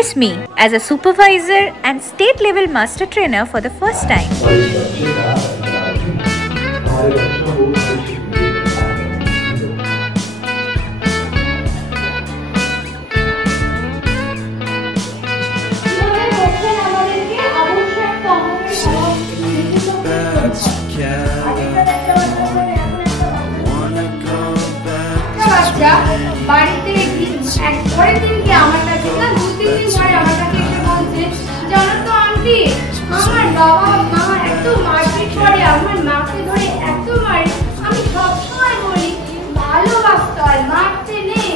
replace me as a supervisor and state level master trainer for the first time. বাড়িতে পরের দিনকে আমার কাছে না 2-3 দিন পরে আমার কাছে এসে বলছে, জানো তো আন্টি, আমার বাবা মা এত মারপিট করে, আমার মাকে ধরে এত মারে। আমি সবসময় বলি ভালোবাসতে হয়, মারতে নেই।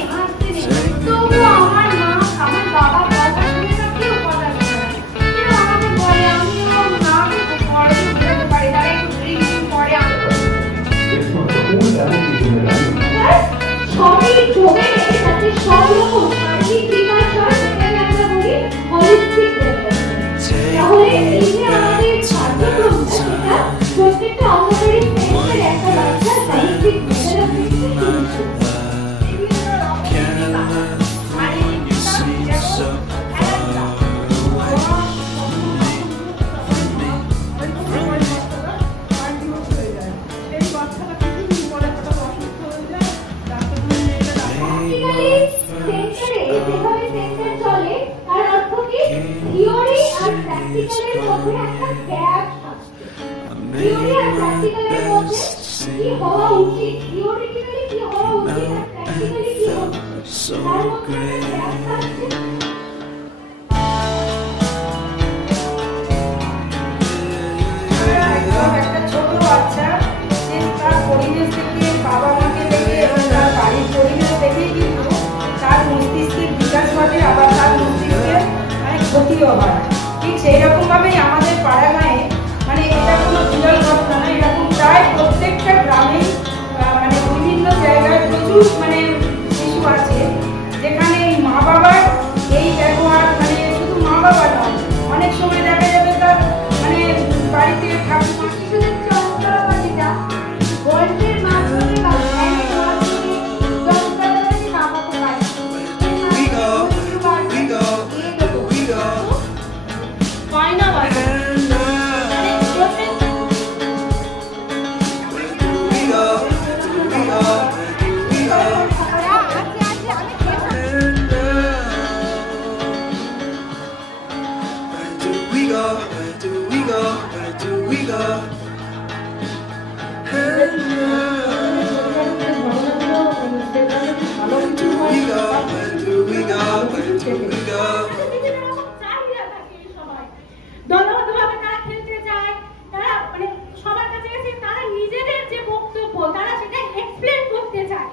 তবু আমার মা আমার বাবা কথা শুনে না, কেউ কথা শুনে না। কেউ আমাকে বলে, আমিও মাকে পরে বুঝাতে পারি, তারা একটু ড্রিঙ্কিং করে। আমি সবই যোগে রেখে যাচ্ছে, সব রকম শারীরিক বিকাশ হয়, সেটাকে আমরা বলি হোলিস্টিক ডেভেলপমেন্ট। তাহলে এই যে আমাদের পাঠ্যক্রম, সেটা প্রত্যেকটা অঙ্গনের সেন্সের একটা বাচ্চা হোলিস্টিক ডেভেলপমেন্ট so great. একটা ছোট বাচ্চা, সে তার পরিবেশ দেখে, বাবা মাকে দেখে এবং তার বাড়ির পরিবেশ দেখে কিন্তু তার মস্তিষ্কের বিকাশ ঘটে, আবার তার মস্তিষ্কের ক্ষতিও হয়। ঠিক সেই রকম ভাবেই আমাদের পাড়া গাঁয়ে, মানে এটা কোনো বিরল ঘটনা না, এরকম প্রায় প্রত্যেকটা গ্রামে মানে বিভিন্ন জায়গায় প্রচুর মানে শিশু আছে যেখানে এই মা বাবার এই ব্যবহার, মানে শুধু মা বাবা নয়, অনেক সময় দেখা যাবে তার মানে বাড়িতে ঠাকুমা শিশুদের চন্দ্রবাজিটা গল্পের মাধ্যমে বা জ্ঞানের মাধ্যমে চন্দ্রবাজি নামাতে পারে। কয়না বাজে দলবদ্ধভাবে তারা খেলতে চায়, তারা মানে সবার কাছে এসে তারা নিজেদের যে বক্তব্য তারা সেটা এক্সপ্লেন করতে চায়।